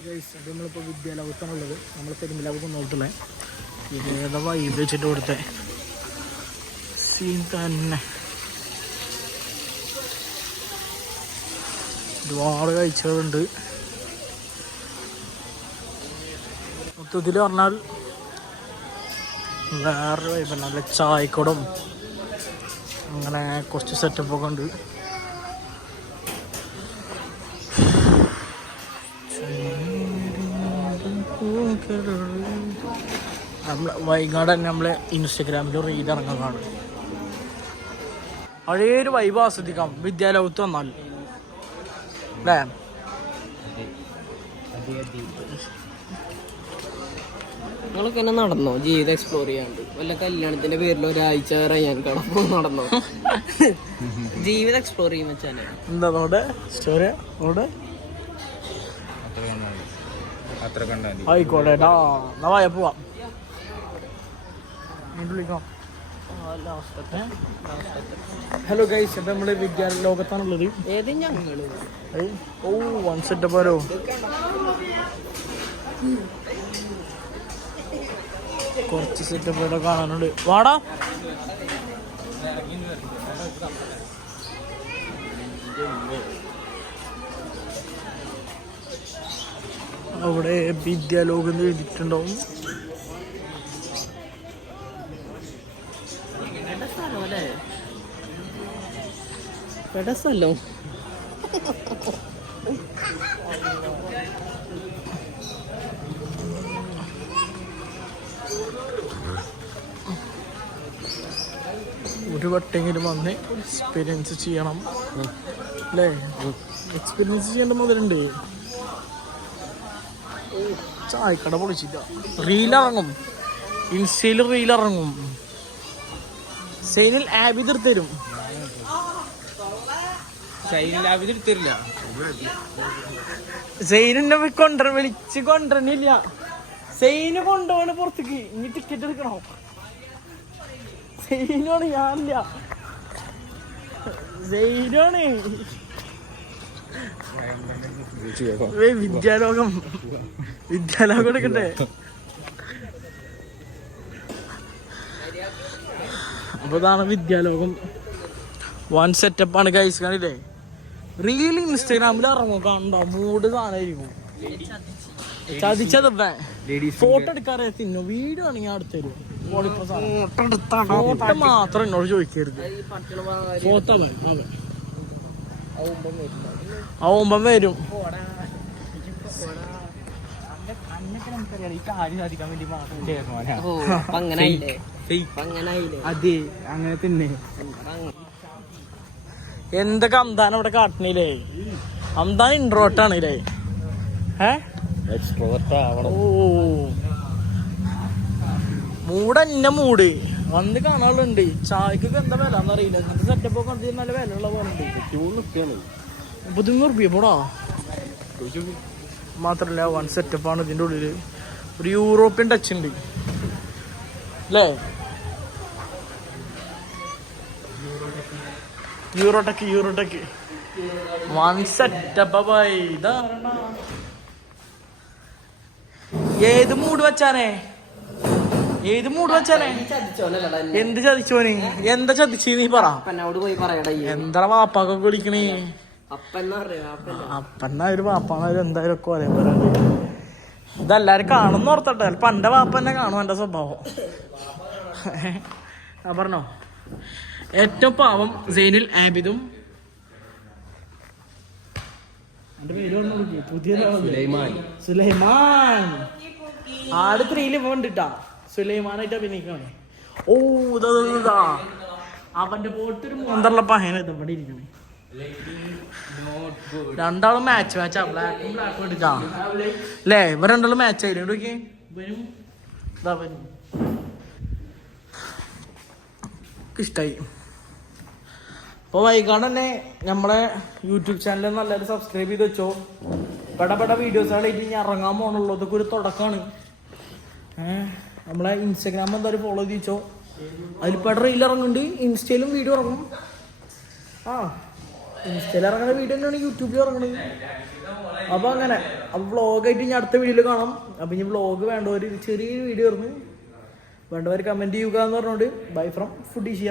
നമ്മളിപ്പോൾ വിദ്യാലയത്താണുള്ളത്. നമ്മൾ പെരുമ്പിലാവ് കുന്നോളത്തുള്ള ഏതാ വൈബ് വെച്ചിട്ട് കൊടുത്ത സീൻ തന്നെ. ഒരുപാട് കാഴ്ചകളുണ്ട്. മൊത്തത്തിൽ പറഞ്ഞാൽ വേറൊരു വൈബ്. നല്ല ചായക്കോടും അങ്ങനെ കുറച്ച് സെറ്റപ്പൊക്കെ ഉണ്ട്. വൈകാട് തന്നെ നമ്മളെ ഇൻസ്റ്റഗ്രാമിൽ റീൽ ഇറങ്ങുന്നതാണ്. പഴയൊരു വൈബ് ആസ്വദിക്കാം വിദ്യാലയത്ത് വന്നാൽ അല്ലേ? നിങ്ങളൊക്കെ എന്നെ നടന്നോ ജീവിതം എക്സ്പ്ലോർ ചെയ്യാണ്ട്? വല്ല കല്യാണത്തിന്റെ പേരിൽ ഒരാഴ്ച ഞാൻ കടന്നു നടന്നോ? ജീവിതം എക്സ്പ്ലോർ ചെയ്യും വെച്ചാല് എന്താ നമ്മുടെ സ്റ്റോറി അവിടെ ആയിക്കോട്ടെ. എന്നാ വായ പോവാം. ഹലോ ഗൈസ്, അപ്പൊ നമ്മള് വിദ്യാലയ ലോകത്താണുള്ളത്. ഏത് ഞങ്ങള് ഓ വൺ സെറ്റപ്പാരോ. കുറച്ച് സെറ്റപ്പ് കാണാനുണ്ട്. വാടാ. അവിടെ വിദ്യാലോകം എഴുതിയിട്ടുണ്ടാവും. പെടസ്ഥല്ലോ. ഒരു വട്ടെങ്കിലും വന്ന് എക്സ്പീരിയൻസ് ചെയ്യണം അല്ലേ? എക്സ്പീരിയൻസ് ചെയ്യേണ്ട മുതലുണ്ട്. ചായക്കട പൊളിച്ചില്ല. റീലിറങ്ങും, ഇൻസ്റ്റയിൽ റീലിറങ്ങും. സൈനിൽ ആബിദ് എടുത്തരും. സൈനിനെ വിളിച്ച് കൊണ്ടുവരണില്ല. സൈന് കൊണ്ടുപോകണ പുറത്തേക്ക്. ഇനി ടിക്കറ്റ് എടുക്കണോ? സൈനാണ്, ഞാനില്ല. സൈനാണ്. വിദ്യാലോകം എടുക്കട്ടെ. അപ്പൊ ഇതാണ് വിദ്യാലോകം. വൺ സെറ്റപ്പാണ് ഗൈസ്. കാണില്ലേ? റീൽ ഇൻസ്റ്റാഗ്രാമിൽ ഇറങ്ങും. കണ്ടോ? മൂഡ് സാധനമായിരിക്കും. ചതിച്ചത് ഫോട്ടോ എടുക്കാറേ തിന്നു. വീഡിയോ ആണെങ്കിൽ അടുത്ത് തരും. ഫോട്ടോ മാത്രം എന്നോട് ചോദിക്കരുത്. ഫോട്ടോ ആവുമ്പം വരും. അതെ, അങ്ങനെ തന്നെ. എന്തൊക്കെ അന്താനം ഇവിടെ കാട്ടണില്ലേ? അന്താൻ ഇൻട്രോട്ടാണല്ലേ? മൂടന്നെ മൂട് വന്ന് കാണാനുണ്ട്. ചായക്കൊക്കെ എന്താ വില എന്നറിയില്ല. ഇന്നത്തെ സെറ്റപ്പ് ഒക്കെ കണ്ടു നല്ല വില ഉള്ള പോലെ ഉണ്ട്. 300 രൂപ പോടാ. മാത്രല്ല വൺ സെറ്റപ്പാണ്. ഇതിൻ്റെ ഉള്ളില് ഒരു യൂറോപ്യൻ ടച്ച് ഉണ്ട് അല്ലേ? Eurotech one setup. ഇതാണ് ഏത് മൂഡ് വെച്ചാനേ? എന്ത് ചതിച്ചോന്? എന്താ ചതിച്ചു നീ പറ. എന്താ വാപ്പാക്കൊക്കെ വിളിക്കണേ? അപ്പന്നാ ഒരു വാപ്പാണ എന്തായാലും ഒക്കെ ഒരേ പോലെ. ഇതെല്ലാരും കാണുന്ന ഓർത്തട്ടെ. ചിലപ്പോ എന്റെ വാപ്പ തന്നെ കാണും എന്റെ സ്വഭാവം. പറഞ്ഞോ? ഏറ്റവും പാവം സൈനുൽ ആബിദും. സുലൈമാൻ. ആട് 3 പോണ്ടിട്ടാ. സുലൈമാനായിട്ട് അഭിനയിക്കണേ. ഓ ഇതാ അവന്റെ പോട്ടൊരു മൂന്നറുള്ള പഹന ഇവിടെ ഇരിക്കണേ. രണ്ടാളും മാച്ചാ. ബ്ലാക്കും എടുക്കാം അല്ലേ? ഇവ രണ്ടാളും മാച്ച് ആയില്ലേ? ഇഷ്ടായി. അപ്പോൾ വൈകാണ്ട് തന്നെ നമ്മളെ യൂട്യൂബ് ചാനൽ നല്ലൊരു സബ്സ്ക്രൈബ് ചെയ്ത് വെച്ചോ. പടപട വീഡിയോസുകളായിട്ട് ഇനി ഇറങ്ങാൻ പോകണുള്ളൂ. അതൊക്കെ ഒരു തുടക്കമാണ്. നമ്മളെ ഇൻസ്റ്റാഗ്രാം എന്തായാലും ഫോളോ ചെയ്ത് വെച്ചോ. അതിൽ പട റീൽ ഇറങ്ങുന്നുണ്ട്. ഇൻസ്റ്റയിലും വീഡിയോ ഇറങ്ങും. ഇൻസ്റ്റയിൽ ഇറങ്ങുന്ന വീഡിയോ തന്നെയാണ് യൂട്യൂബിൽ ഇറങ്ങുന്നത്. അപ്പോൾ അങ്ങനെ അപ്പോൾ വ്ളോഗായിട്ട് ഇനി അടുത്ത വീഡിയോയിൽ കാണാം. അപ്പോൾ ഇനി വ്ളോഗ് വേണ്ടവർ ചെറിയൊരു വീഡിയോ ആയിരുന്നു, വേണ്ടവർ കമൻറ്റ് ചെയ്യുക എന്ന് പറഞ്ഞുകൊണ്ട് ബൈ ഫ്രം ഫുഡീഷ്യ.